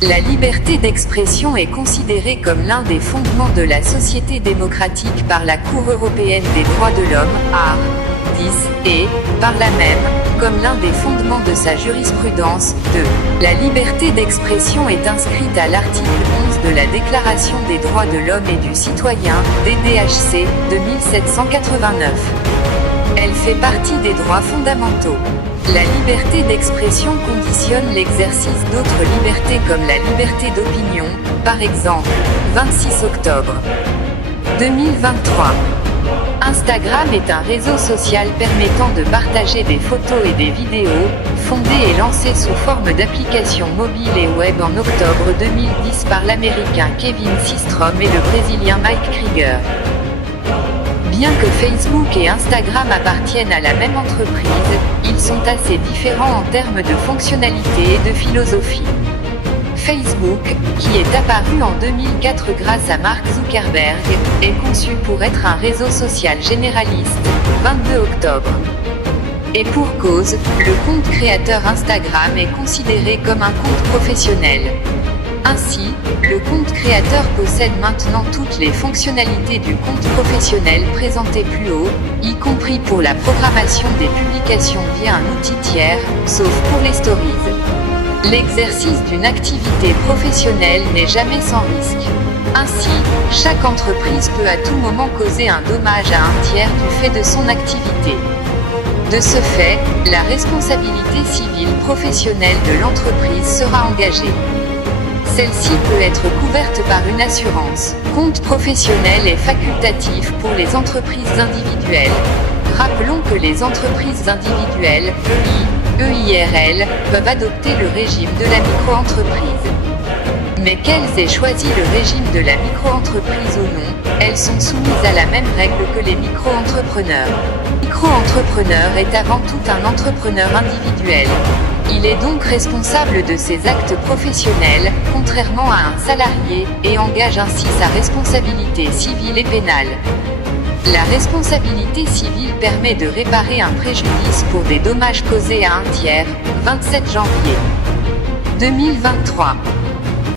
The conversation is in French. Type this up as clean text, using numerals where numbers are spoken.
La liberté d'expression est considérée comme l'un des fondements de la société démocratique par la Cour européenne des droits de l'homme, art. 10, et, par là même, comme l'un des fondements de sa jurisprudence, 2. La liberté d'expression est inscrite à l'article 11 de la Déclaration des droits de l'homme et du citoyen, DDHC, de 1789. Elle fait partie des droits fondamentaux. La liberté d'expression conditionne l'exercice d'autres libertés comme la liberté d'opinion, par exemple, 26 octobre 2023. Instagram est un réseau social permettant de partager des photos et des vidéos, fondé et lancé sous forme d'application mobile et web en octobre 2010 par l'Américain Kevin Systrom et le Brésilien Mike Krieger. Bien que Facebook et Instagram appartiennent à la même entreprise, ils sont assez différents en termes de fonctionnalité et de philosophie. Facebook, qui est apparu en 2004 grâce à Mark Zuckerberg, est conçu pour être un réseau social généraliste, 22 octobre. Et pour cause, le compte créateur Instagram est considéré comme un compte professionnel. Ainsi, le compte créateur possède maintenant toutes les fonctionnalités du compte professionnel présenté plus haut, y compris pour la programmation des publications via un outil tiers, sauf pour les stories. L'exercice d'une activité professionnelle n'est jamais sans risque. Ainsi, chaque entreprise peut à tout moment causer un dommage à un tiers du fait de son activité. De ce fait, la responsabilité civile professionnelle de l'entreprise sera engagée. Celle-ci peut être couverte par une assurance. Compte professionnel est facultatif pour les entreprises individuelles. Rappelons que les entreprises individuelles, EIRL, peuvent adopter le régime de la micro-entreprise. Mais qu'elles aient choisi le régime de la micro-entreprise ou non, elles sont soumises à la même règle que les micro-entrepreneurs. Micro-entrepreneur est avant tout un entrepreneur individuel. Il est donc responsable de ses actes professionnels, contrairement à un salarié, et engage ainsi sa responsabilité civile et pénale. La responsabilité civile permet de réparer un préjudice pour des dommages causés à un tiers, 27 janvier 2023.